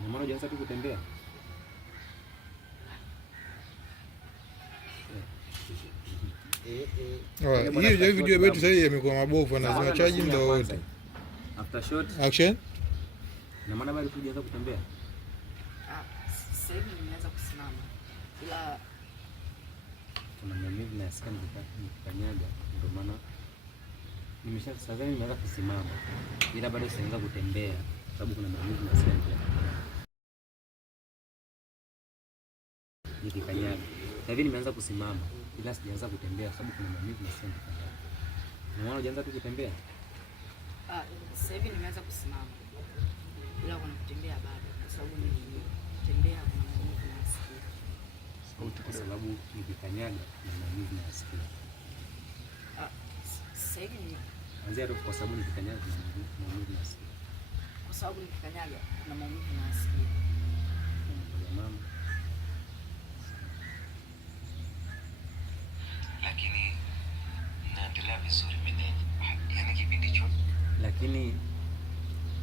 Ina maana hujaanza tu kutembea? Hiyo video yetu sasa imekuwa mabovu na zima charge ndio wote. After shot. Action. Ina maana bado hujaanza kutembea? Sasa hivi nimeanza kusimama. Ila kuna maumivu na skin nikikanyaga, ndio maana sasa hivi nimeanza kusimama. Ila bado sijaanza kutembea sababu kuna maumivu na skin nikikanyaga. Sasa hivi nimeanza kusimama ila sijaanza kutembea sababu kuna maumivu na skin nikikanyaga. Unaona hujaanza tu kutembea? Sasa hivi nimeanza kusimama. Ila kuna kutembea bado kwa sababu nilitembea kuna maumivu na skin. Kwa sababu nikikanyaga na maumivu na skin. Sasa hivi anzia tu kwa sababu nikikanyaga na maumivu na skin. Kwa sababu nikikanyaga na maumivu na skin. Mama. Lakini naendelea vizuri meneja. Yaani kipindi chote. Lakini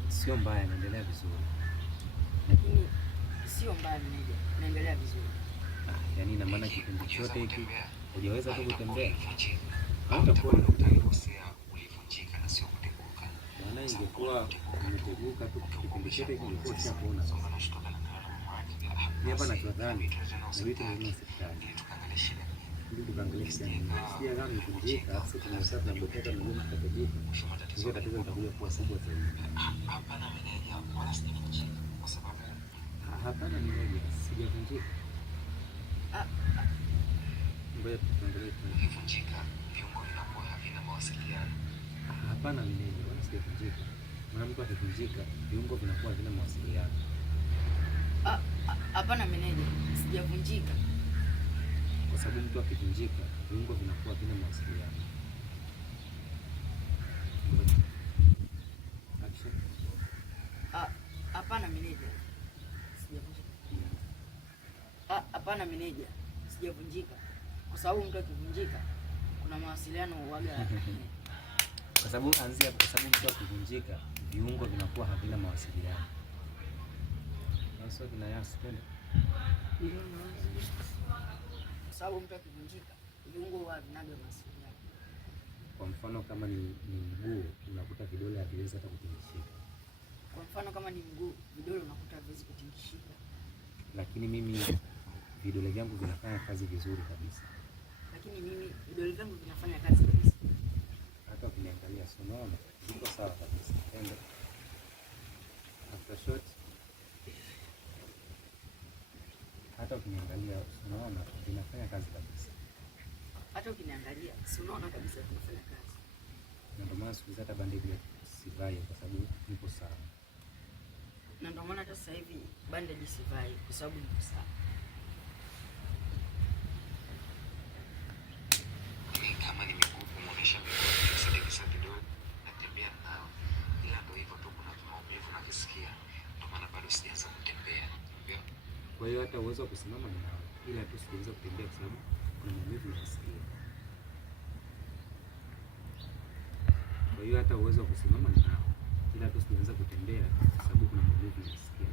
sio mbaya, naendelea vizuri. Lakini sio mbaya meneja, naendelea vizuri. Yaani ina maana kipindi chote hiki hujaweza tu kutembea. Hautakuwa unakosea, ulivunjika na sio kuteguka. Maana ingekuwa umeteguka tu kipindi chote hiki ungekuwa ushakuona. Ni hapa na kadhani na vitu vingine hospitali. Ndio tukaangalia shida. Sija kama imevunjika, sasa tunaweza tunaboteka na ngumu kuteguka. Ndio tatizo litakuja kuwa kubwa zaidi. Hapana meneja, wala sijavunjika kwa sababu hapana meneja, sijavunjika. Ngoja tuangalie kuvunjika, viungo vinakuwa havina mawasiliano. Hapana meneja, wala sijavunjika. Maana mtu akivunjika, viungo vinakuwa havina mawasiliano. Hapana meneja, sijavunjika. Kwa sababu mtu akivunjika, viungo vinakuwa havina mawasiliano. Action. Hapana meneja, sijavunjika. Hapana meneja, sijavunjika. Kwa sababu mtu akivunjika kuna mawasiliano huaga. Kwa sababu mtu akivunjika viungo vinakuwa havina mawasiliano. Sasa tunayasema. Kwa sababu mtu akivunjika viungo huwa havinaga mawasiliano. Kwa mfano kama ni mguu unakuta vidole haviwezi hata kutingishika. Kwa mfano kama ni mguu vidole unakuta haviwezi kutingishika. Lakini mimi vidole vyangu vinafanya kazi vizuri kabisa. Lakini mimi vidole vyangu vinafanya kazi kabisa. Hata ukiniangalia sio unaona viko sawa kabisa. Ende. After shot. Hata ukiniangalia unaona vinafanya kazi kabisa. Hata ukiniangalia si unaona kabisa vinafanya kazi. Na ndio maana siku hata bandage sivai kwa sababu nipo sawa. Na ndio maana hata sasa hivi bandage sivai kwa sababu nipo sawa. Kama ni miguu kumuonesha vidole natembea nao. Ila ndio hivyo tu kuna maumivu nakisikia. Ndio maana bado sijaanza kutembea. Kwa hiyo hata uwezo wa kusimama ninao. Ila tu sijaanza kutembea kwa sababu kuna maumivu nakisikia. Kwa hiyo hata uwezo wa kusimama ninao. Ila tu sijaanza kutembea kwa sababu kuna maumivu nakisikia.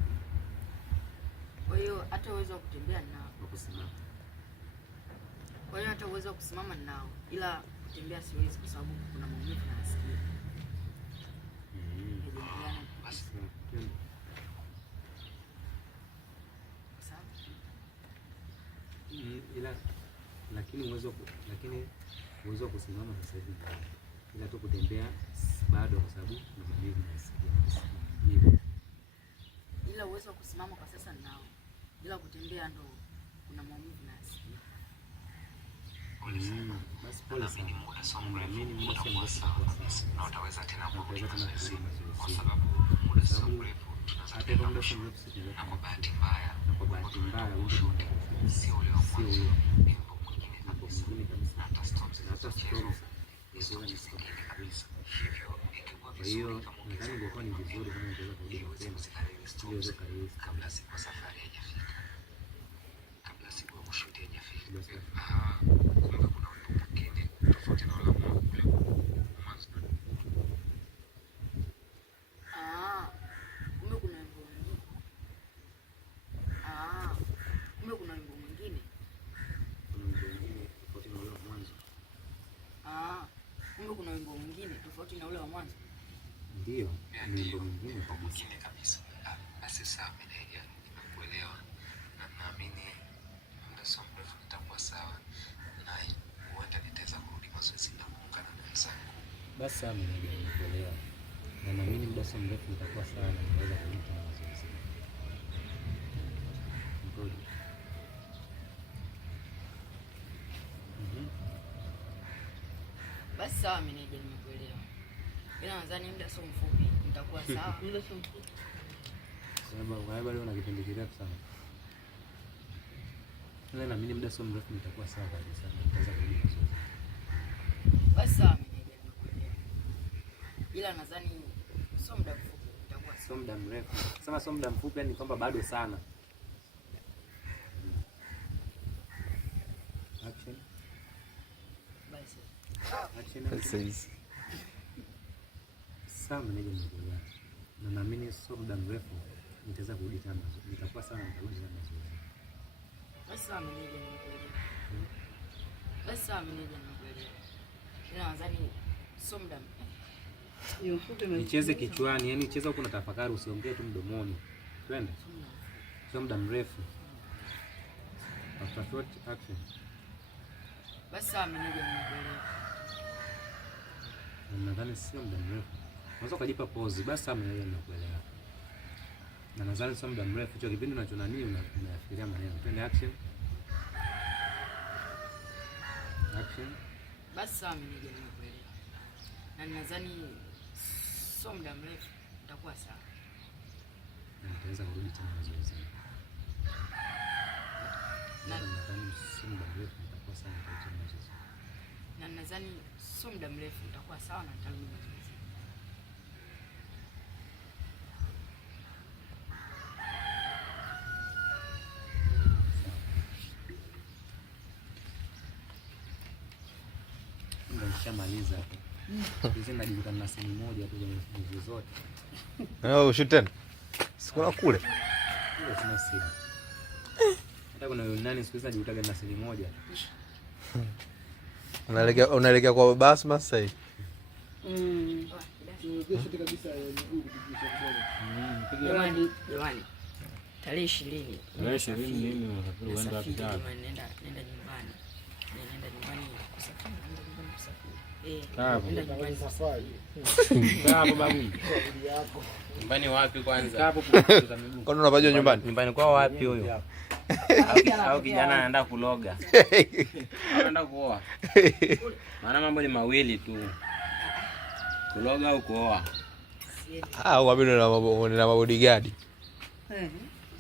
Kwa hiyo hata uwezo wa kutembea ninao. Wa kusimama. Kwa hiyo hata uwezo wa kusimama ninao, ila kutembea siwezi kwa sababu kuna maumivu nasikia. Ila lakini uwezo wa kusimama sasa hivi. Ila tu kutembea bado kwa sababu kuna maumivu nasikia. Ila uwezo wa kusimama kwa sasa ninao. Ila kutembea ndo kuna maumivu nasikia. Basi pole sana. Muda sio mrefu na utaweza tena kurudi mazoezi kwa sababu muda sio mrefu tunaweza na kwa bahati mbaya sio ule wa mwanzo, mambo mwingine kabisa na hata stops kabisa. Kwa hiyo nadhani ingekuwa ni vizuri kama ungeweza kurudi mapema kabla siku ya safari haijafika, kabla siku ya kushuti haijafika. Kumbe kuna wimbo mwingine tofauti na ule kule mwanzo. Kumbe kuna wimbo mwingine. miundo mingine kabisa. Basi sawa, meneja, nimekuelewa na naamini muda sio mrefu nitakuwa sawa na huenda nitaweza kurudi mazoezi na kuungana na wenzangu. Basi sawa meneja, nimekuelewa na naamini muda sio mrefu nitakuwa sawa na nitaweza kurudi tena mazoezi. Basi sawa meneja, nimekuelewa. Ila nadhani muda sio mfupi nitakuwa sawa. Muda sio mfupi. Sababu bado una kipindi kirefu sana. Ila naamini muda sio mrefu nitakuwa sawa kabisa. Nitaweza kurudi mazoezi. Basi sawa meneja, nimekuelewa. Ila nadhani sio muda mfupi nitakuwa sawa. Sio muda mrefu. Sema sio muda mfupi, yani kwamba bado sana. Action. Basi. Action. Sawa meneja, nimekuelewa. Na naamini sio muda mrefu nitaweza kurudi tena mazoezi. Nitakuwa sawa na nitarudi tena mazoezi. Basi sawa meneja, nimekuelewa. Basi sawa meneja, nimekuelewa. Ila nadhani sio muda mfupi. Nicheze kichwani, yani cheza huko na tafakari, usiongee tu mdomoni. Twende. Sio muda mrefu. After short action. Basi sawa meneja, nimekuelewa. Nadhani sio muda mrefu. Unaweza kujipa pause. Basi sawa meneja, nimekuelewa. Na nadhani sio muda mrefu. Hicho kipindi unachonani unafikiria maneno. Twende action. Action. Basi sawa meneja, nimekuelewa. Na nadhani sio muda mrefu nitakuwa sawa. Na nitaweza kurudi tena mazoezi. Na nadhani sio muda mrefu nitakuwa sawa na kurudi mazoezi. Na nadhani sio muda mrefu nitakuwa sawa na nitarudi mazoezi. Nishamaliza hapo. Hizi najibuka na simu moja tu kwenye hizo zote. Ushoot tena. Sikuna kule. Hiyo sina simu. Hata kuna nani siku hizi najibutaga na simu moja. Unaelekea kwa baba Asma sasa hivi. Jamani, tarehe 20. Tarehe 20 mimi unaenda wapi? Nenda nyumbani. Nenda nyumbani kusafiri. Hapo babu. Nyumbani wapi kwanza? Hapo Kwani unapajua nyumbani? Nyumbani kwao wapi huyo? Au kijana anaenda kuloga. Anaenda kuoa. Maana mambo ni mawili tu. Kuloga au kuoa. Wapi na mabodyguard.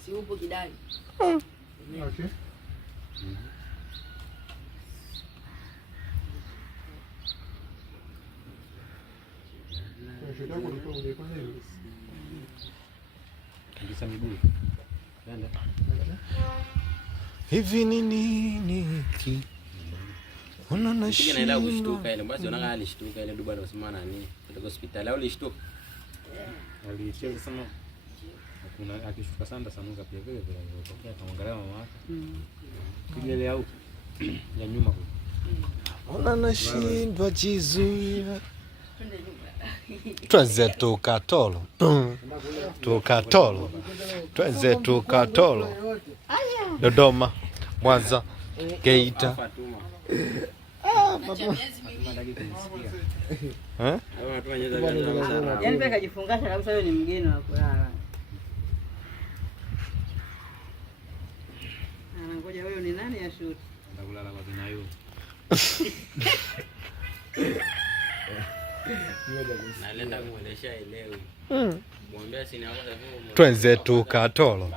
Si upo kidali. Okay. Kabisa miguu. Nenda. Hivi ni nini ki? Unaona shida. Naenda kushtuka ile, basi unaona alishtuka ile duba anasema nani? Kutoka hospitali au alishtuka? Alicheza sana. Kuna akishuka sana sanuka pia vile vile ilitokea kaangalia mama yake. Ile au ya nyuma huko. Unaona shindwa jizuia. Twenze tukatolo. Tukatolo. Twenze tukatolo. Dodoma, Mwanza, Geita. Yaani peka jifungasha kabisa, wewe ni mgeni wa kulala. Anangoja wewe ni nani ya shoot? Ndakulala kwa Binayu. Naenda kumwelesha elewi. Mwambie sina hapo sasa. Twenze tukatolo.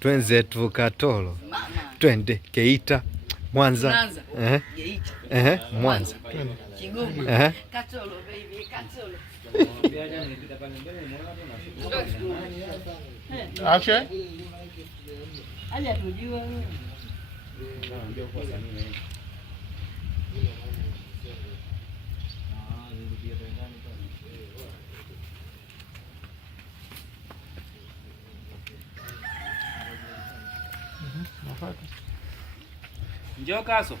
Twenze tukatolo. Twende Geita, Mwanza. Mwanza. Kigoma. Katolo baby, katolo. Acha. Aje tujue wewe. Ndio kwa Samia. Njoo Kaso.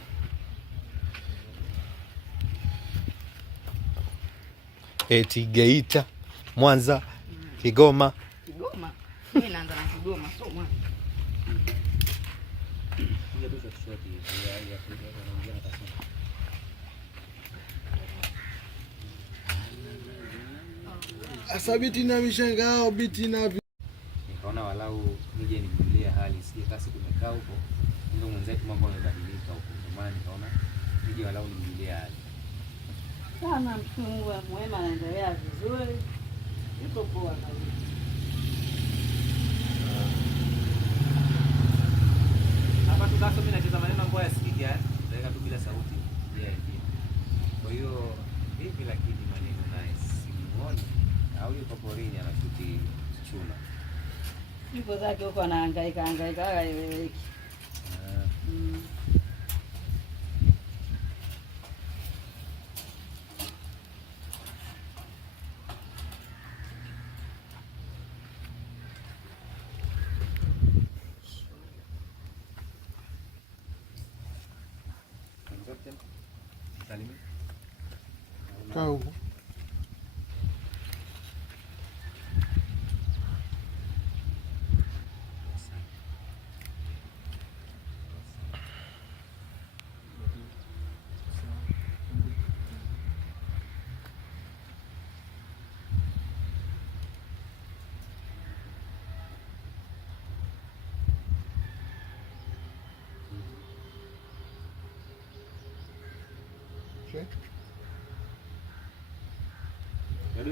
Eti Geita, Mwanza, Kigoma. Kigoma. Mimi naanza na Kigoma, sio mwana. Ndio tu short ya kuongea na kasema. Asa biti na mishangao biti na nikaona walau nije nimjulie hali, si kasi tumekaa huko ndio mwenzetu mambo yamebadilika huko, kwa maana nikaona nije walau nimjulie hali. Sana mshukuru wa mwema, anaendelea vizuri. Yuko poa kabisa. Hapa tu sasa mimi nacheza maneno ambayo yasikiki, naweka tu bila sauti. Kwa hiyo hivi lakini maneno nice. Simuoni au yuko porini anashuti chuna. Yuko zake huko anahangaika haeleweki. kaa huko.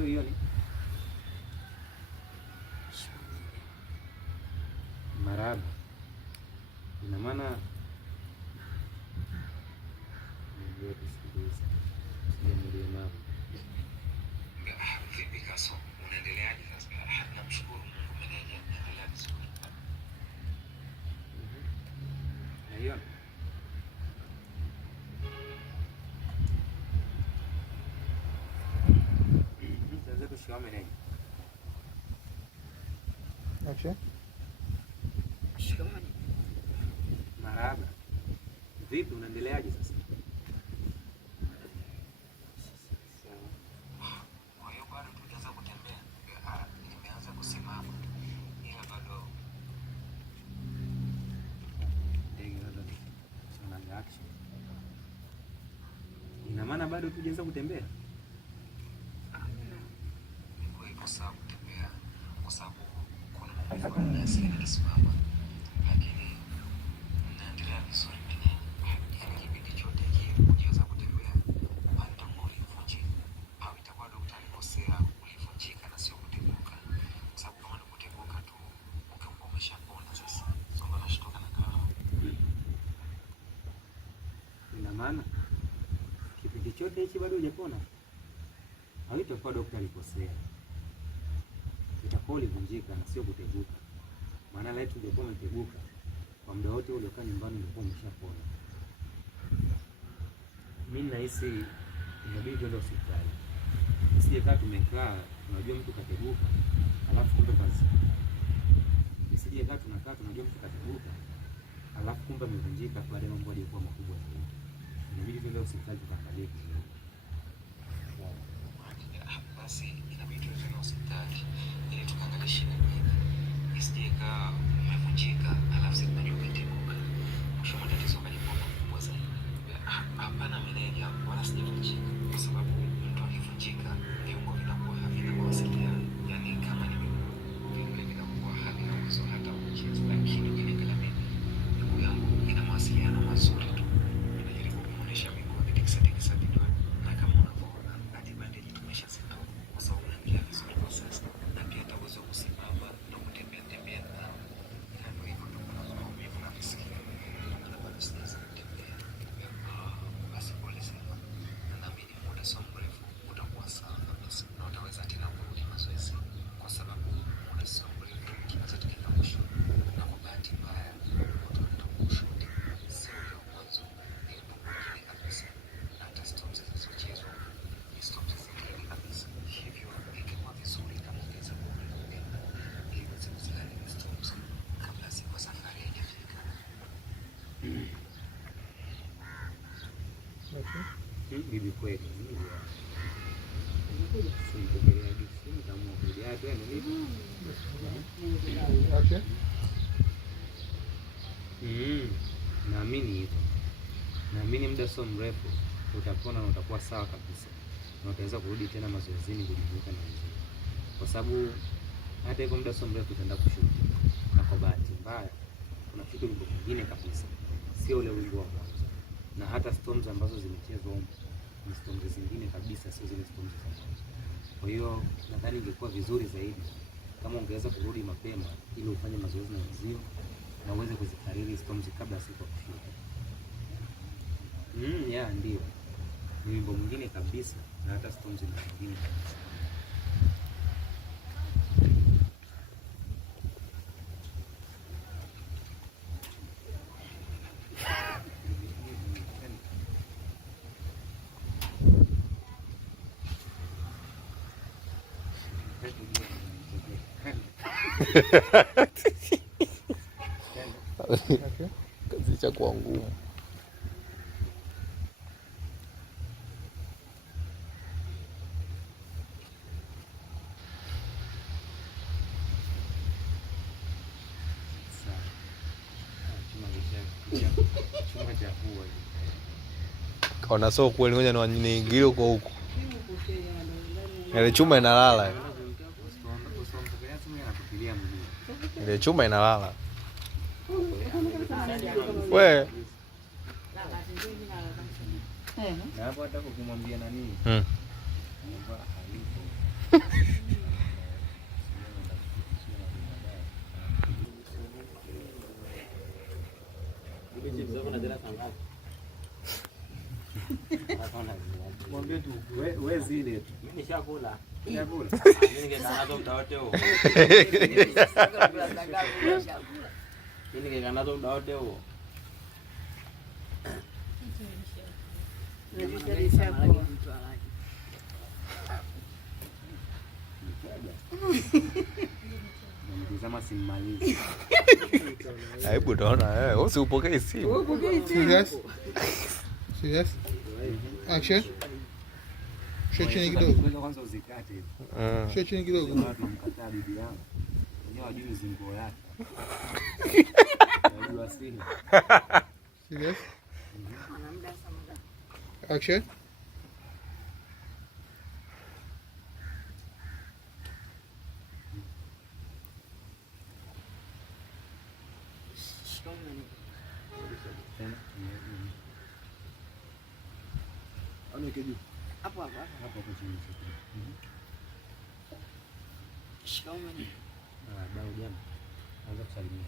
Ndio hiyo ni maraba. Ina maana ndio tusikilize. Ndio mlima. Vipi Kaso? Unaendeleaje sasa? Namshukuru Mungu meneja, naendelea vizuri. Na hiyo Acha. Shikamani. maraba. Vipi unaendeleaje sasa? Kwa hiyo bado tujaanza kutembea. Nimeanza kusimama. Ila bado action. Ina maana bado tujaanza kutembea? niko hivyo sawa kutembea kwa sababu kuna mambo yanasimama. Lakini naendelea vizuri mwenyewe. Kile kipindi chote hiki kujiweza kutembea hata ulivunjika. Au itakuwa daktari alikosea, ulivunjika na sio kuteguka. Kwa sababu kama ni kuteguka tu ukiwa umeshapona sasa. Sasa nashtuka na kaa. Ina maana kipindi chote hichi bado hujapona? Au itakuwa daktari alikosea? Itakuwa ulivunjika na sio kuteguka. Maana leo ungekuwa umeteguka kwa muda wote uliokaa nyumbani ungekuwa umeshapona. Mimi nahisi inabidi twende hospitali. Sije kaa tumekaa tunajua mtu kateguka alafu kumbe basi. Sije kaa tunakaa tunajua mtu kateguka alafu kumbe amevunjika baada ya mambo yalikuwa makubwa zaidi. Inabidi twende hospitali tukaangalie vizuri. Basi inabidi tuende hospitali ili tukaangalie shida nini. Isije kaa umevunjika alafu sisi tunajua umeteguka. Mwisho matatizo yalikuwa makubwa zaidi. Hapana meneja, wala sijavunjika kwa sababu mtu akivunjika viungo vinakuwa havina mawasiliano. Yaani kama ni viungo vinakuwa havina uwezo hata wa kucheza, lakini ukiangalia mimi miguu yangu ina mawasiliano mazuri tu. Ninajaribu kuonyesha miguu tikisa vidole na kama unavyoona hadi bandage tumeshazitoa kwa sababu naendelea vizuri kwa sasa. Na pia hata uwezo wa kusimama na kutembea na ndio hivyo tu kuna maumivu na visikia. Na bado siwezi kutembea. Basi pole sana. Na naamini muda sio mrefu utakuwa sawa kabisa. Na utaweza tena kurudi mazoezi kwa sababu muda sio mrefu kinaweza tukaenda kushuti. Na kwa bahati mbaya watu kushuti sio ya mwanzo ni mwingine kabisa. Na hata stops zilizochezwa ni stops zingine kabisa. Hivyo ingekuwa vizuri kama ungeweza kurudi mapema ili uweze kuzilani stops kabla siku ya safari haijafika. Bibi kweli. Nilikuja kusimulia hadithi kama Naamini hivyo. Naamini muda sio mrefu utapona na utakuwa sawa kabisa, na utaweza kurudi tena mazoezini kujumuika na wenzako, kwa sababu hata hivyo muda sio mrefu utaenda kushuti, na kwa bahati mbaya kuna kitu kingine kabisa, sio ule wimbo wa mwanzo, na hata storms ambazo zimechezwa huko ni storms zingine kabisa, sio zile storms za mwanzo. Kwa hiyo nadhani ingekuwa vizuri zaidi kama ungeweza kurudi mapema ili ufanye mazoezi na wenzio na uweze kuzikariri storms kabla siku ya kushuti. Ndio. Ni wimbo mwingine kabisa na hata storms ni mwingine kabisa. Kazi cha kwa ngumu. Kaona sio kweli, ngoja niingile huko huko. Ile chuma inalala. Ile chuma inalala. We. Na hapo hata ukimwambia nani? Mwambie tu wewe zile tu. Mimi nishakula. Nishakula. Mimi ningetangaza muda wote huo. Mimi ningetangaza muda wote huo. Mtazama simalizi. Hebu utaona wewe usipokee simu. Serious? Serious? Action. Chini kidogo. Kwanza uzikate hivi. Chini kidogo. Tunamkataa bibi yangu. Wenyewe wajui zingo yake. Wajua sina. Serious? Action. Hapo chini. Shikamoo. Dau jana. Anza kusalimia.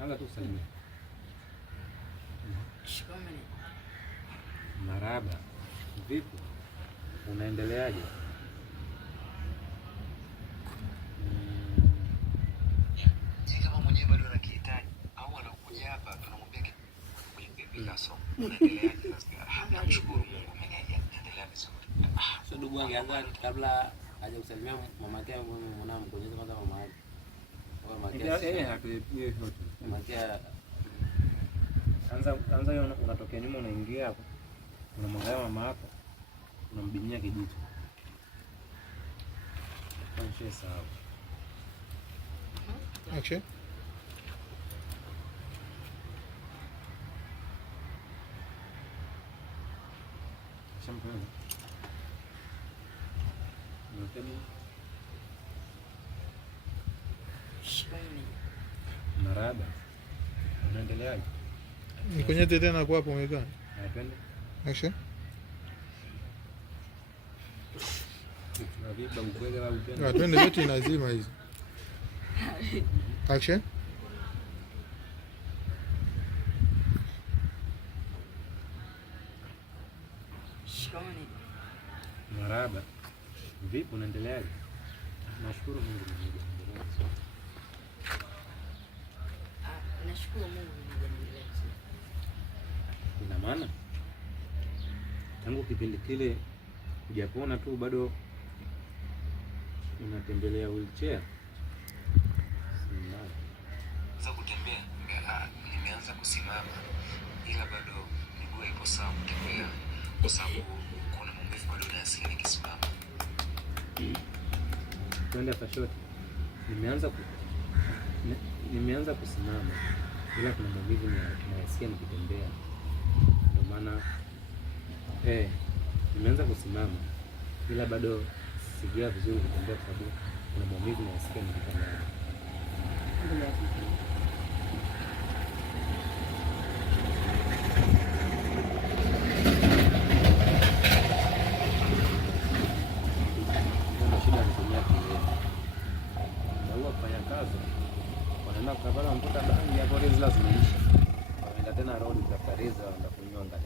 Anza tu kusalimia. Shikamoo. Maraba. Vipi? Unaendeleaje? Kama mwenyewe bado anakihitaji au anakuja hapa tunamwambia bila somo. Unaendeleaje sasa? Namshukuru Mungu meneja. Endelea vizuri. Sio ndugu wangu anza kabla hajakusalimia mama yake mwanangu mkonyeza kwanza mama yake. Anza unatokea nyuma unaingia hapo. Unamwangalia mama yako. Unambimia kijicho. Kwa sawa. Action. Shampoo. Maraba. Unaendeleaje? Nikonyete tena kwa hapo umekaa. Napenda. Action. Tunaviba ukweli au upendo? Twende yote inazima hizi. Action. Maraba. Vipi unaendeleaje? Nashukuru Mungu mwenyewe. Nashukuru Mungu mwenyewe. Ina maana tangu kipindi kile hujapona tu bado unatembelea wheelchair? Za kutembea nimeanza kusimama, ila bado miguu ipo sawa kutembea, kwa sababu kuna maumivu bado nasikia nikisimama. Afande Afashoti, nimeanza kusimama, ila kuna maumivu nayasikia nikitembea. Ndio maana nimeanza kusimama, ila bado sijua vizuri kutembea kwa sababu kuna maumivu nayasikia nikitembea. Wanaenda kukapata mkuta bangi hapo, rezi lazimaisha. Wanaenda tena road kutafuta rezi, wanaenda kunyonga.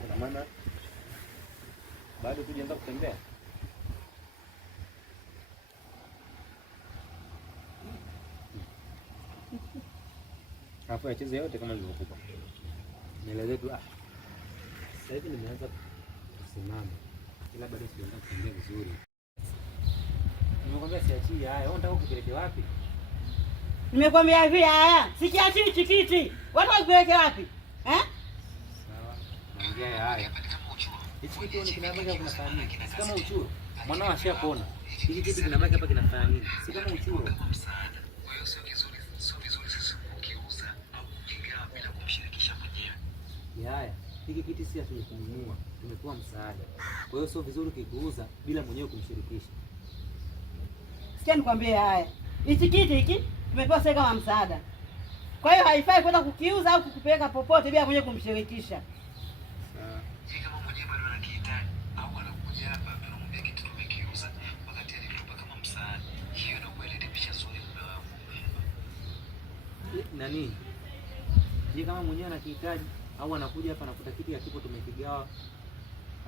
Kuna maana bado tujaanza kutembea. Hapo yacheze yote kama nilivyokupa. Nieleze tu sasa hivi nimeanza kusimama, ila bado sijaanza kutembea vizuri. Nimekwambia siachii haya. Wewe unataka kupeleke wapi? Nimekwambia hivi haya, sikiachii hichi kiti. Unataka kupeleke wapi? Sawa. Naongea haya. Hichi kitu ni kinabaki kinafanya nini? Si kama uchuro. Mwanao ashapona. Hiki kitu kinabaki hapa kinafanya nini? Si kama uchuro. Kwa hiyo sio vizuri sisi kukiuza au kukigawa bila kumshirikisha mwenyewe. Haya. Hiki kiti si atukununua, tumekuwa msaada. Kwa hiyo sio vizuri kikuuza bila mwenyewe kumshirikisha. Sikia nikwambie haya. Hichi kiti hiki tumepewa sasa kama msaada. Kwa hiyo haifai kwenda kukiuza au kukupeleka popote bila mwenyewe kumshirikisha. Kama mwenyewe bado anakihitaji au anakuja hapa anamwambia kitu tumekiuza wakati alitupa kama msaada. Hiyo ndio kweli picha nzuri mume wangu. Nani? Je, kama mwenyewe anakihitaji au anakuja hapa anakuta kitu ya kipo tumekigawa,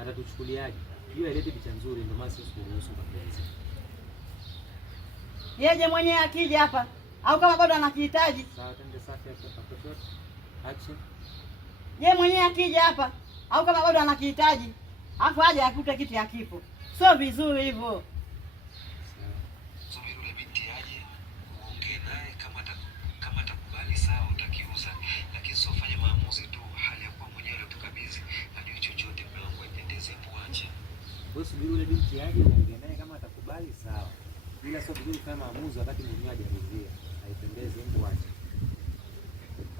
atatuchukuliaje? Hiyo ilete picha nzuri, ndio maana sisi turuhusu mapenzi. Yeye mwenyewe akija hapa au kama bado anakihitaji. Sawa, tende safi hapo. Action. Yeye mwenyewe akija hapa au kama bado anakihitaji, afu aje akute kitu ya kipo. Sio vizuri hivyo. Subiri yule binti aje, uongee naye kama atakubali sawa utakiuza, lakini sio fanye maamuzi tu hali ya kuwa mwenyewe tukabidhi hadi chochote mlango endeze muache. Wewe subiri yule binti aje, uongee naye kama atakubali sawa. Bila sio vizuri kama maamuzi wakati mwenyewe hajaridhia. Haipendezi, hebu acha.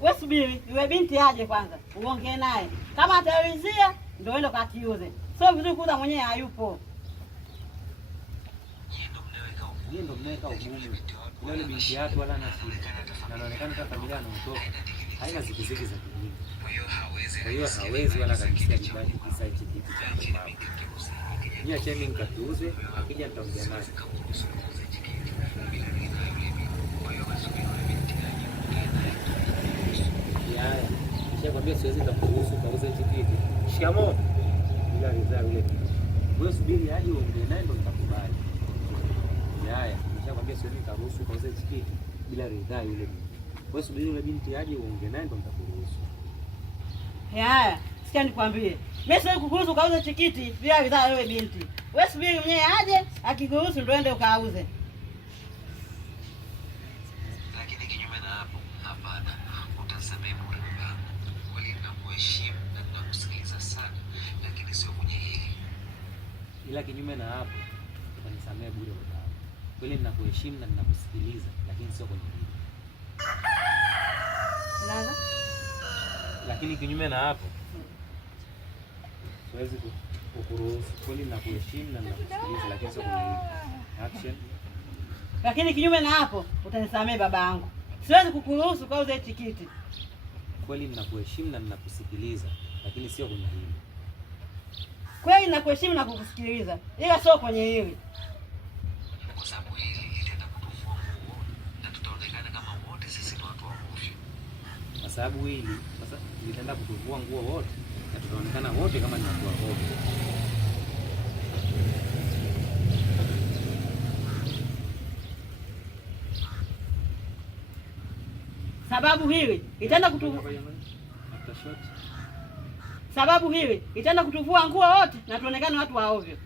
Wewe subiri yule binti aje kwanza, uongee naye. Kama ataridhia ndio uende kakiuze. Sio vizuri kuuza mwenyewe hayupo. Yeye ndo mnaweka ugumu. Yule binti yake wala na shida. Na anaonekana kama familia anaotoka. Haina zikiziki za kijini. Kwa hiyo hawezi wala kabisa kibali kisa hichi kitu cha mama. Nia chemi nikatuuze, akija nitaongea naye. Yaya, nishakwambia siwezi kukuruhusu kauze hichi kitu. Shikamoo. Bila ridhaa yule. Wewe subiri aje uongee naye ndo nitakubali. Yaya, nishakwambia siwezi kuruhusu kauze hichi kitu bila ridhaa yule. Wewe subiri yule binti aje uongee naye ndo nitakuruhusu. Haya, sikia nikwambie. Mimi siwezi kukuruhusu kauze chikiti bila ridhaa wewe binti. Wewe subiri mwenyewe aje, akikuruhusu ndio ende ukauze. Lakini kinyume na hapo, hapana. Utasamehe bure baba. Kweli ninakuheshimu na ninakusikiliza sana, lakini sio kwenye hili. Ila kinyume na hapo, utanisamehe bure baba. Kweli ninakuheshimu na ninakusikiliza, lakini sio kwenye hili. Nani? Lakini kinyume na hapo, siwezi kukuruhusu. Kweli ninakuheshimu na ninakusikiliza, lakini sio kwenye hili. Action. Lakini kinyume na hapo, utanisamehe baba yangu. Siwezi kukuruhusu kauze hichi kiti. Kweli ninakuheshimu na ninakusikiliza, lakini sio kwenye hili. Kweli ninakuheshimu na kukusikiliza, ila sio kwenye hili. Kwa sababu hili litaenda kutufua nguo na tutaonekana kama wote sisi ni watu waovu. Kwa sababu hili sasa litaenda kutuvua nguo wote na tutaonekana wote kama ni watu waovu. Sababu hili itaenda kutuvua nguo wote na tuonekane watu wa ovyo.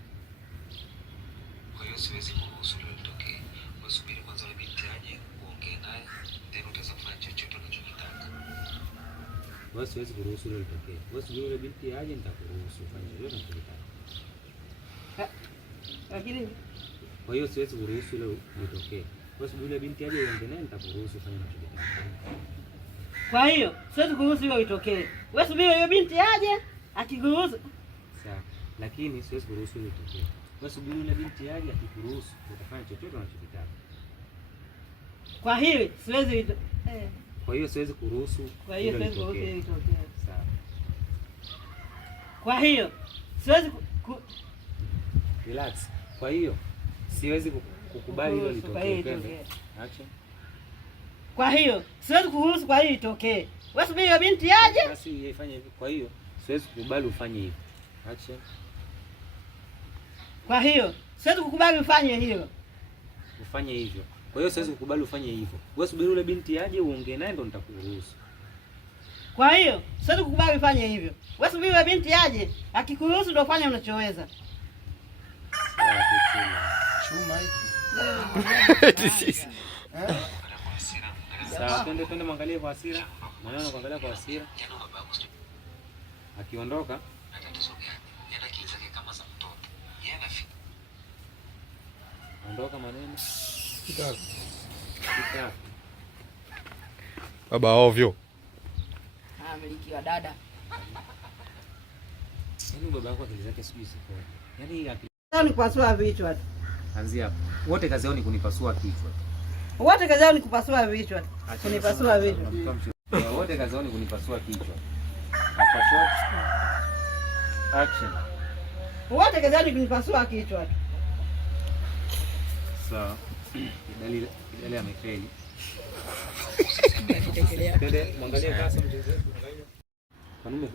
Kwa hiyo siwezi kuruhusu hilo litokee. Usubiri kwanza yule binti aje, uongee naye, then utaweza kufanya chochote unachokitaka. Wewe siwezi kuruhusu hilo litokee. Wewe subiri yule binti aje, nitakuruhusu ufanye yote unachotaka. Lakini kwa hiyo siwezi kuruhusu hilo litokee. Wewe subiri yule binti aje uende naye, nitakuruhusu ufanye unachotaka. Kwa hiyo siwezi kuruhusu hilo litokee. Wewe subiri yule binti aje, akikuruhusu. Sawa. Lakini siwezi kuruhusu hilo litokee. Wewe subiri yule binti aje, akikuruhusu utafanya chochote unachotaka. Kwa hiyo siwezi Kwa hiyo siwezi kuruhusu. Kwa hiyo siwezi kuruhusu hilo litokee. Sawa. Kwa hiyo siwezi relax. Kwa hiyo siwezi kukubali hilo litokee. Acha. Kwa hiyo siwezi kuruhusu kwa hiyo itokee. Wewe subiri hiyo binti aje. Basi ifanye hivi. Kwa hiyo siwezi kukubali ufanye hivi. Acha. Kwa hiyo siwezi kukubali ufanye hilo. Ufanye hivyo. Kwa hiyo siwezi kukubali ufanye hivyo. Wewe subiri yule binti aje uongee naye ndo nitakuruhusu. Kwa hiyo siwezi kukubali ufanye hivyo. Wewe subiri yule binti aje, akikuruhusu ndo ufanye unachoweza. Chuma hiki. Sawa, twende mwangalie kwa hasira. Maneno kuangalia kwa hasira. Akiondoka ondoka maneno. Kitaka. Baba ovyo. Amelikiwa dada. Yaani baba yako akili zake sijui siko. Yaani akili Ni kupasua vichwa tu. anzia hapo. Wote kazi yao ni kunipasua kichwa. Wote kazi yao ni kupasua vichwa. Kunipasua vichwa. Wote kazi yao ni kunipasua kichwa. Hapa shot. Action. Wote kazi yao ni kunipasua kichwa. Sawa. Kidali amefeli. Dede, mwangalie kasi mchezo. Kwa nini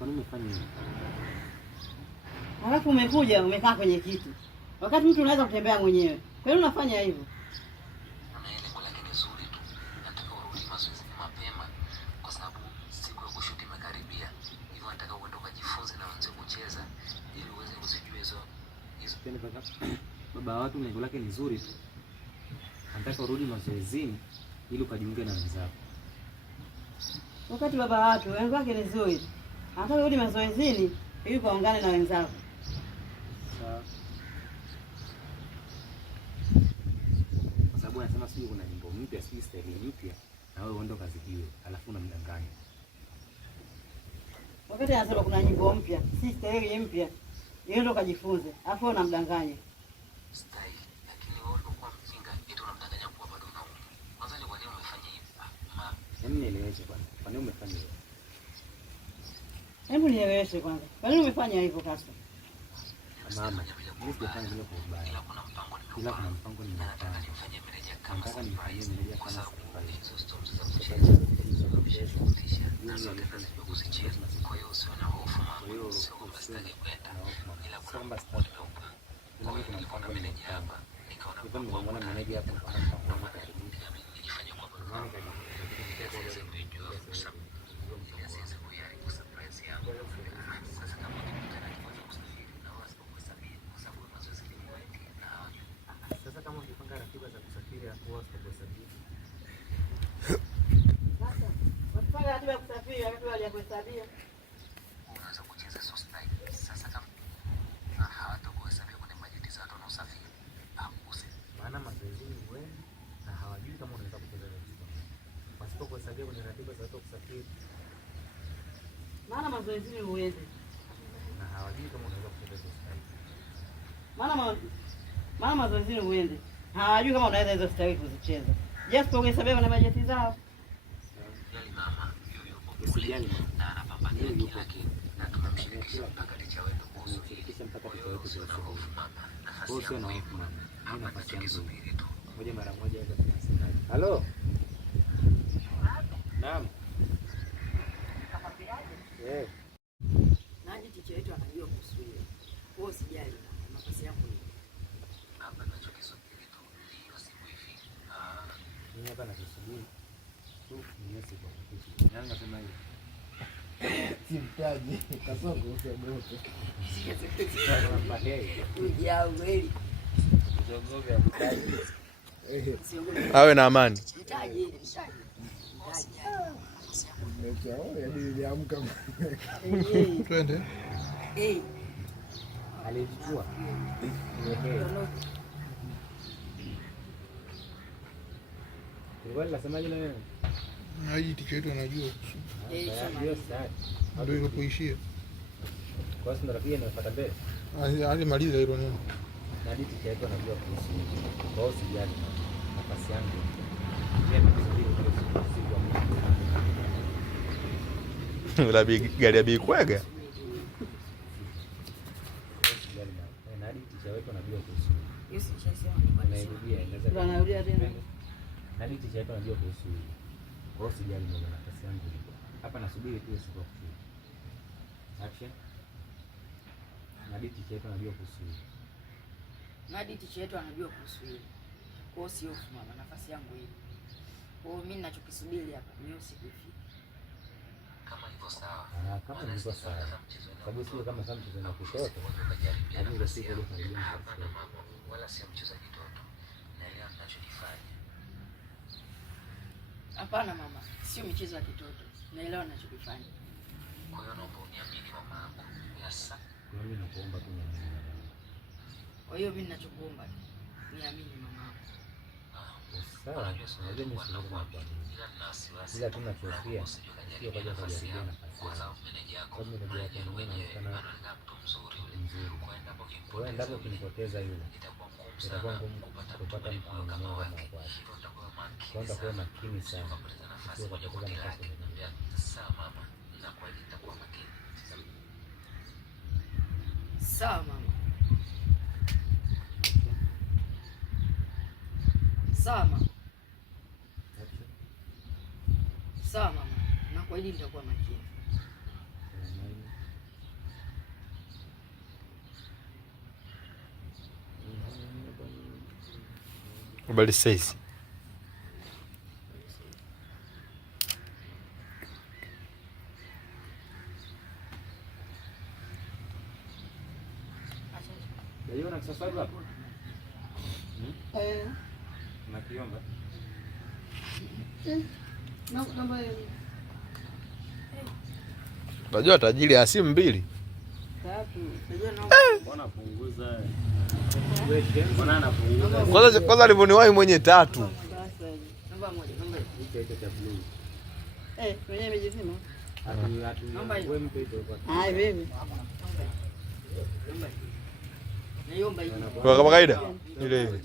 umefanya hivi? Alafu umekuja umekaa kwenye kiti. Wakati mtu unaweza kutembea mwenyewe. Kwa nini unafanya hivyo? Baba watu lengo lake ni zuri tu. Anataka urudi mazoezini ili ukajiunge na wenzako. Wakati baba watu lengo lake ni zuri. Anataka urudi mazoezini ili ukaungane na wenzako. Sawa. Kwa sababu anasema sijui kuna nyimbo mpya, sijui style mpya na wewe uende ukazidiwe, alafu unamdanganya. Wakati anasema kuna nyimbo mpya, si style mpya. Yeye ndo kajifunze, alafu unamdanganya. Style, lakini wewe ulikuwa mjinga, eti unamdanganya kuwa bado unaumwa. Kwanza ni kwa nini umefanya hivi? Yaani nieleweshe kwanza. Kwa nini umefanya hivyo? Hebu nieleweshe kwanza. Kwa nini umefanya hivyo kasa? Mama, mimi sijafanya vile kwa ubaya. Ila kuna mpango ninataka. Nataka nimfanyie meneja kama safari. Kwa hiyo usiwe na hofu mama. Sio kwamba sitaki kwenda. Ila kuna mpango ninaupa. Kwa hiyo nilikuwa na meneja hapa. Nikaona nimeona meneja hapa anafanya kazi. Nilifanya kwa burudani. Sasa nimejua kusabu. Sasa kuyari kusurprise yangu. Sasa kama ukikutana kiwanja kusafiri na wao sipokusafiri kwa sababu mazoezi ni mengi na sasa kama ukipanga ratiba za kusafiri hapo sipokusafiri. Sasa, wakipanga ratiba ya kusafiri, wakati wale ya kuhesabia. Unaweza kucheza so style. Sasa kama hawatakuhesabia kwenye bajeti za watu wanaosafiri. Akuse. Maana mazoezi ni wengi na hawajui kama unaweza kucheza ratiba. Wasipokuhesabia kwenye ratiba za watu kusafiri. Maana mazoezi ni uende. Na hawajui kama unaweza kucheza so style. Maana mazoezi ni uende. Hawajui kama unaweza hizo style kuzicheza. Just kuhesabia kwenye bajeti zao. Yali mama, usijali na anapambania kila kitu na tumemshirikisha mpaka licha wetu kuhusu hili. Mpaka licha wetu kuhusu mama. Nafasi yangu ipo. Mimi nafasi yangu subiri tu. Ngoja mara moja hizo tunasemaje. Halo. Naam. Naje ticha yetu anajua kuhusu hiyo. Wewe usijali nafasi yako hiyo. Hapa ninachokisubiri tu hiyo siku hivi. Mimi hapa nasubiri tu niyo siku kufikia. Nani nasema hivi? Simtaji kasongo usiogope. Ya kweli. Usiogope mtaji. Awe na amani. Mtaji. Twende. Alichukua. Ngoja nasemaje leo? Haji ticha yetu anajua. Ndio sasa. Ndio ilipoishia. Kwa sababu ndio inafuata mbele. Alimaliza hilo neno. Na ticha yetu anajua kuhusu. Kwa hiyo sijali nafasi yangu. Yeye la gari ya bikwega. Na ticha wetu anajua kuhusu. Yes, nishasema ni kwa nini. Anarudia tena. Na ticha yetu anajua kuhusu. Kwa hiyo sijali nafasi yangu. Hapa nasubiri tu siku kufikia. Action. Na ticha yetu anajua kuhusu. Nadi ticha yetu anajua kuhusu hili. Kwa hiyo sio mama, nafasi yangu hii. Kwa hiyo mimi ninachokisubiri hapa ni usiku ifike. Kama hivyo sawa. Kama hivyo sawa. Sababu sio kama kama mchezo na kushoto. Hadi ndio siku ile tunajua. Wala sio mchezo kitoto. Na ile mnachofanya. Hapana mama, sio michezo ya kitoto. Naelewa ninachokifanya. Kwa hiyo naomba uniamini mama yangu. Yes. Mimi nakuomba tu niamini. Kwa hiyo mimi ninachokuomba niamini mama yangu. Sawa, unajua mimi sio kama kwa ila tunachofia sio kwa sababu ya nafasi yako. Kama ndio yake inaonekana mzuri. Kwa hiyo ndipo kunipoteza yule. Itakuwa ngumu kupata mtu mmoja kama kwake. Kwa hiyo kwa makini sana. Sio kwa kupoteza nafasi. Sawa mama, nakuahidi nitakuwa makini. Sawa mama. Sawa mama. Sawa mama. Nakuahidi nitakuwa makini. Habari sasa. Ndio na sasa hapo. Nakiomba. Unajua tajiri ya simu mbili. Mbona punguza? Mbona anapunguza? Kwanza alivyoniwahi mwenye 3. Namba moja, namba Hicho cha blue. Mwenye amejisema. Wewe mpe hicho kwa. Hai baby. Naomba hiyo. Kwa kama kawaida ile ile.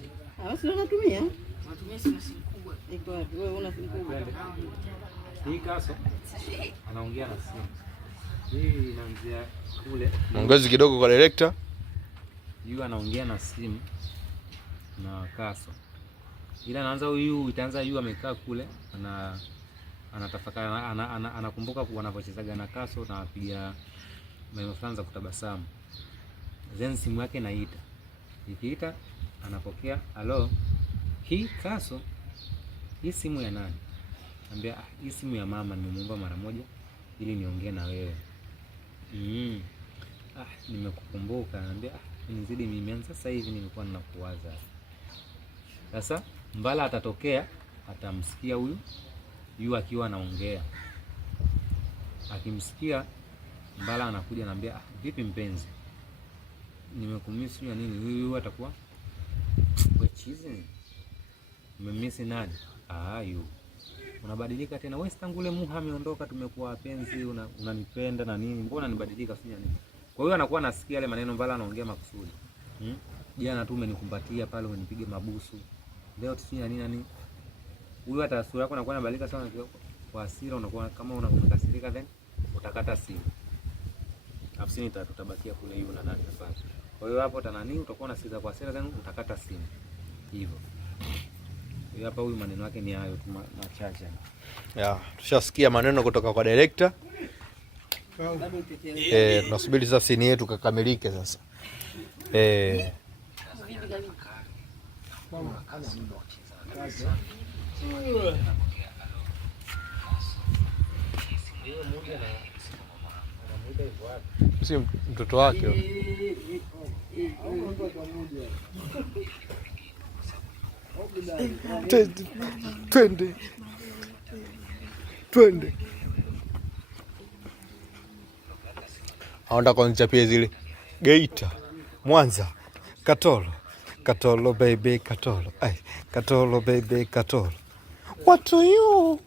Basi unatumia? Natumia simu kubwa. Iko wapi? Wewe una simu kubwa. Hii kaso anaongea na simu. Hii inaanzia kule. Ongezi kidogo kwa director. Yu anaongea na simu na kaso. Ila anaanza huyu itaanza yu amekaa kule anatafakari anakumbuka wanapochezaga na kaso na apiga maneno fulani za kutabasamu. Then simu yake inaita. Ikiita anapokea, "Hello. Hii kaso. Hii simu ya nani?" Anambia, "Hii simu ya mama, nimemuomba mara moja ili niongee na wewe." Nimekukumbuka. Anambia, nizidi mimi sasa hivi nimekuwa ninakuwaza. Sasa mbala atatokea, atamsikia huyu yu akiwa anaongea. Akimsikia mbala anakuja anambia, "Vipi mpenzi? Nimekumisi ya nini?" Huyu atakuwa, "Wewe chizi. Umemisi nani?" Yu. Unabadilika tena. Wewe tangu ule Muha ameondoka tumekuwa wapenzi, unanipenda na nini? Mbona nibadilika sio nini? Kwa hiyo anakuwa anasikia yale maneno mbala anaongea makusudi. Jana tu umenikumbatia pale unipige mabusu. Leo tusini nini? Huyu hata sura yako inakuwa inabadilika sana kwa hasira, unakuwa kama unakasirika, then utakata simu. Afsini tutabakia kule hiyo na nani hapa. Kwa hiyo hapo tanani utakuwa unasikiza kwa hasira, then utakata simu. Hivyo. Hiyo hapa huyu maneno yake ni hayo tu machache. Tushasikia maneno kutoka kwa director. Tunasubiri sasa scene yetu kakamilike sasa. Si mtoto wake. Twende. Aonda kunichapia zile Geita, Mwanza, Katoro. Katoro baby, Katoro. Ay, Katoro baby, Katoro. What are you?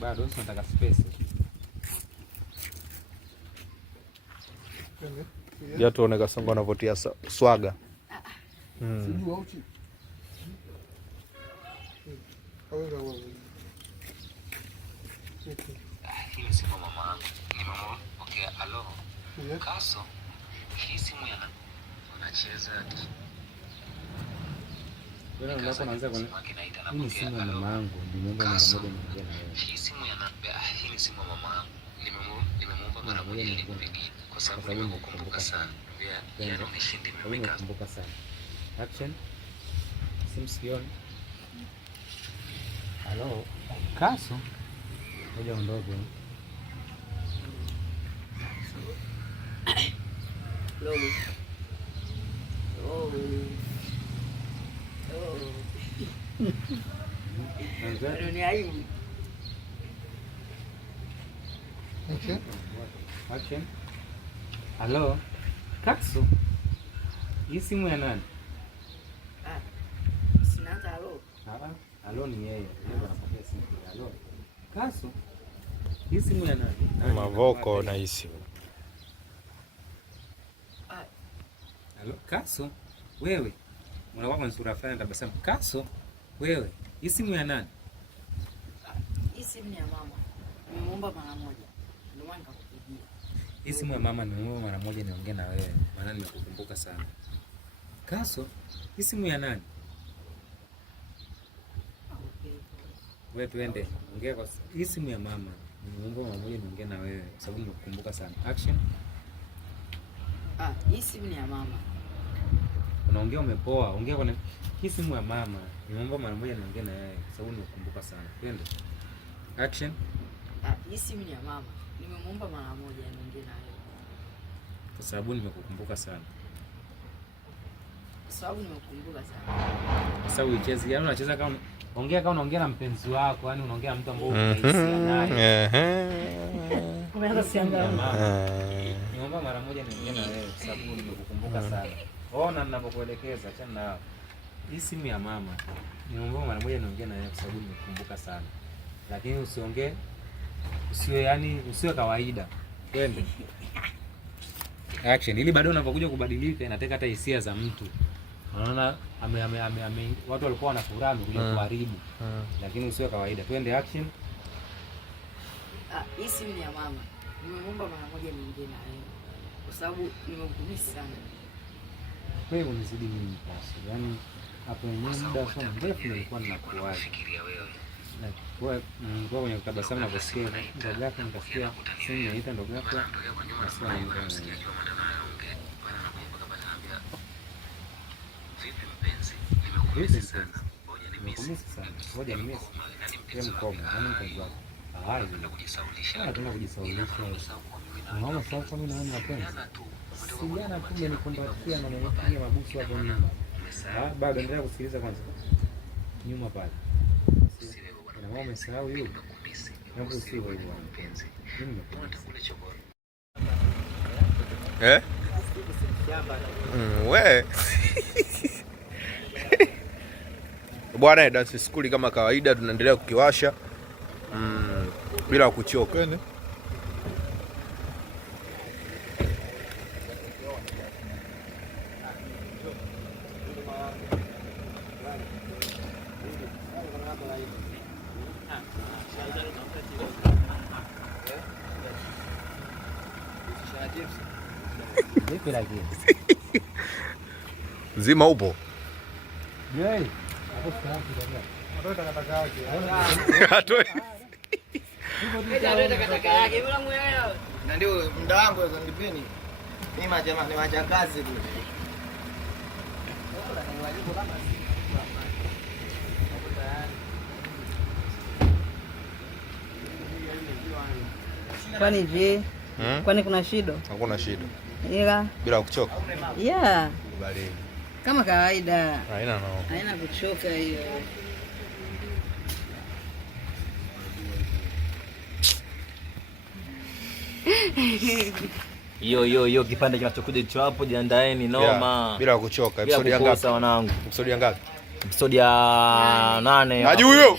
Bado nataka space. Ya tuone Kasongo anavotia swaga. Hii simu mama. Okay, alo. Kaso. Hii simu yana unacheza. Wewe unaanza kwa hii simu ya mama yangu, nimeomba mara moja niongee na wewe. Hii simu yana hii ni simu ya mama yangu. Nimemuomba mara moja nikupigie kwa sababu nimekumbuka sana. Yaani umeshindi mimi nakumbuka sana. Action. Simu sioni. Hello. Kaso. Ngoja ondoke. Action. Hello. Kaso. Hii simu ya nani? Sina hata halo. Halo ni yeye. Ndio anapatia simu. Halo. Kaso. Hii simu ya nani? Mavoko na hii simu. Halo, Kaso. Wewe. Unakuwa kwa sura fulani tabasamu. Kaso. Wewe. Hii simu ya nani? Hii simu ni ya mama. Nimeomba mara moja. Ndio maana nikakupigia. Hii simu ya mama nimeomba mara moja niongee na wewe. Maana nimekukumbuka sana. Kaso. Hii simu ya nani? Wewe tuende. Ongea kwa hii simu ya mama. Nimeomba mara moja niongee na wewe kwa sababu nimekukumbuka sana. Action. Hii simu ni ya mama. Unaongea umepoa. Ongea kwa hii simu ya mama. Nimeomba mara moja niongee na wewe kwa sababu nimekukumbuka sana. Twende. Action. Hii simu ni ya mama. Nimemuomba mara moja niongee na wewe. Kwa sababu nimekukumbuka sana. Kwa sababu nimekukumbuka sana. Kwa sababu ucheze, yaani unacheza kama ongea kama unaongea na mpenzi wako, yaani unaongea na mtu ambaye unahisia naye. Umeanza siangalia. Niomba mara moja niongee na wewe kwa sababu nimekukumbuka sana. Ona ninapokuelekeza, achana na hii simu ya mama. Niomba mara moja niongee na wewe kwa sababu nimekukumbuka sana. Lakini usiongee usiwe kawaida. Twende. Action. Ili baadaye unapokuja kubadilika inateka hata hisia za mtu. Unaona watu walikuwa wana furaha kuja kuharibu. Lakini usiwe kawaida. Twende action. Hii simu ni ya mama. Nimeomba mara moja niongee na wewe. Kwa sababu nimekukumbuka sana. Wewe unizidi mimi Kaso. Yaani hapo yenyewe muda sana mrefu nilikuwa ninakuwaza. Fikiria wewe. Na kwa kwenye tabasamu na kusikia ndio yako nikasikia simu inaita ndio yako. Nasikia Vipi sana. Nimekumiss sana. Ngoja nimesi. Kile mkomo, nani mpenzi wako? Tunataka kujisaulisha. Unaona sasa mimi na wewe mapenzi. Sijana tu umenikumbatia na umenipiga mabusu hapo nyuma. Bado endelea kusikiliza kwanza. Nyuma pale. Na wewe umesahau hiyo. Hapo sio hivyo mpenzi. We. Bwana, dance school kama kawaida tunaendelea kukiwasha bila kuchoka. Vipi lakini? Zima upo? Yeye, Na ndio muda wangu sasa nipeni. Mimi ni machakazi tu. Kwani je? Kwani kuna shida? Hakuna shida. Ila bila kuchoka. Yeah. Bali. Kama kawaida. Haina kuchoka hiyo. Hiyo kipande kinachokuja hicho hapo, jiandaeni noma. Yeah, bila kuchoka. Episode ya ngapi wanangu? Episode ya ngapi? Episode ya 8. Haji huyo.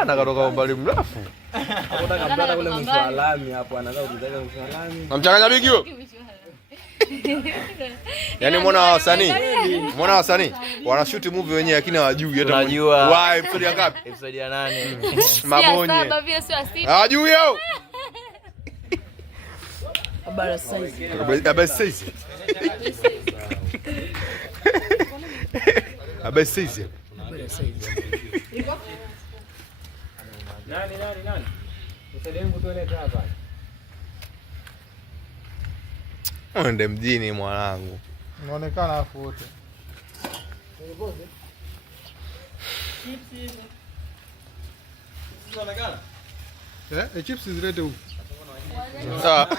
Anakatoka umbali mrefu. Namchanganya bigi huyo. Yaani muona wasanii wanashoot movie wenyewe lakini hawajui hata unajua. Why episode ya ngapi? Episode ya 8. Mabonye. 7 vile sio 6. Hawajui hao. Habari saizi. Habari saizi. Habari saizi. Nani? Usaidie kutueleza hapa. Mwende mjini mwanangu. Unaonekana afu wote. Chips zilete huko. Sawa.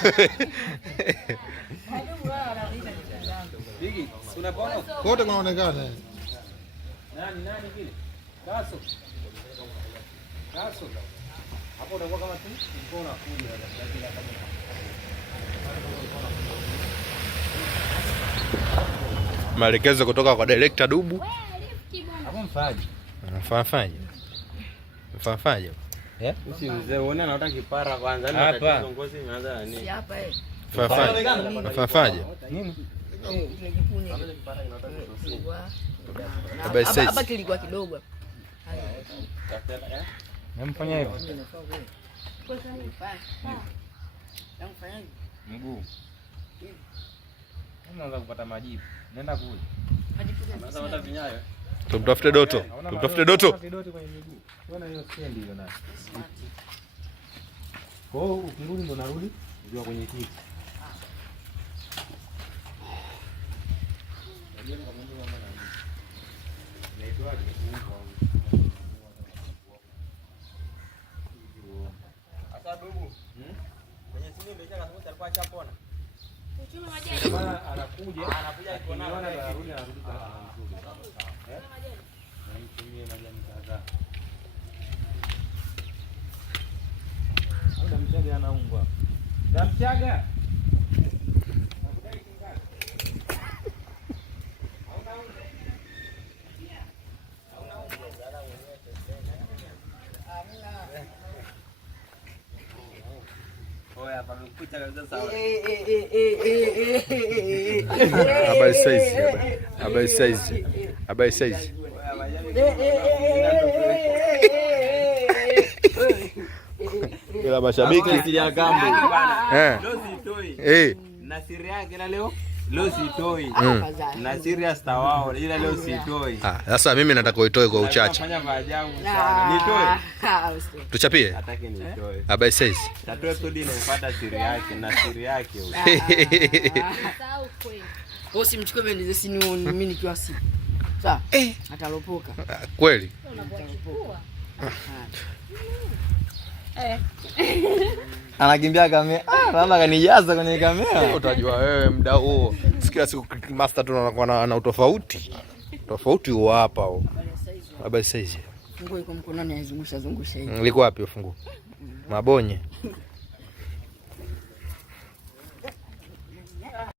Bigi, unapona? Kote kunaonekana. Nani vile? Kaso. Hapo unakuwa kama tu uko na kuja bila kama. Maelekezo kutoka kwa director Dubu. Hapo mfaji. Mfafaje? Usi mzee uone anataka kipara kwanza, ni tatizo ngozi imeanza nani? Si hapa Mfafaje? Nini? Hapa kilikuwa kidogo. Namfanya hivi. Mguu. Unaanza kupata majibu. Nenda kule. Unaanza kupata vinyayo. Tumtafute Doto. Kidoti kwenye miguu. Unaona hiyo stendi hiyo nayo. Kwa hiyo ukirudi ndo narudi ndio kwenye kiti. Sasa Dubu. Kwenye simu imesha kasema alikuwa achapona. Anakuja akiona anarudi Namtumie majani kadhaa. Ndio Mchaga anaungwa. Ndio Mchaga. Oya, pamekucha kabisa sawa. Habari saizi. Ila mashabiki ya gambo. Leo sitoi. Na siri yake leo sitoi. Na serious tawao ila leo sitoi. Sasa mimi nataka uitoe kwa uchache. Nafanya maajabu sana. Nitoe. Tuchapie. Nataka nitoe. Habari saizi. Tatoe tu dini nifuata siri yake na siri yake huyo. Sasa kweli. Wewe simchukue bendeze sini mimi nikiwa si. Sawa? Atalopoka. Kweli? Anakimbia kamera. Mama kanijaza kwenye kamera. Utajua wewe muda huo. Kila siku master tu anakuwa na utofauti. Tofauti huo hapa huo. Habari saizi. Funguo iko mkononi aizungusha hivi. Liko wapi funguo? Mabonye.